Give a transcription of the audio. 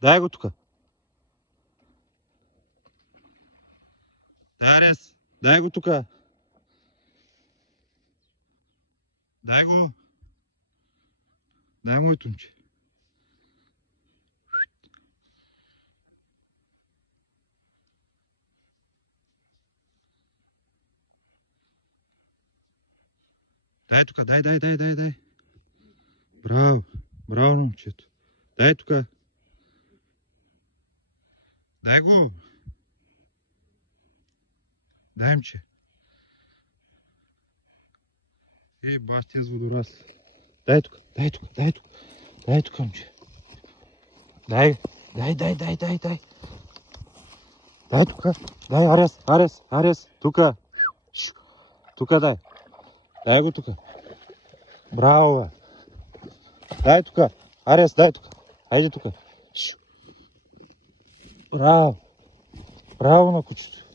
Дай го тука. Арес, дай го тука. Дай го. Дай моето момче. Дай тука, дай. Браво, браво, момчето. Дай тука. Дай го. Дай, момче. Ей, баш ти с водораз. Дай тука. Дай тука, момче. Дай. Дай тука. Дай, Арес. Тука. Тука дай. Дай го тука. Браво, бе. Дай тука. Арес, дай тука. Хайде тука. Браво. Браво на кучето.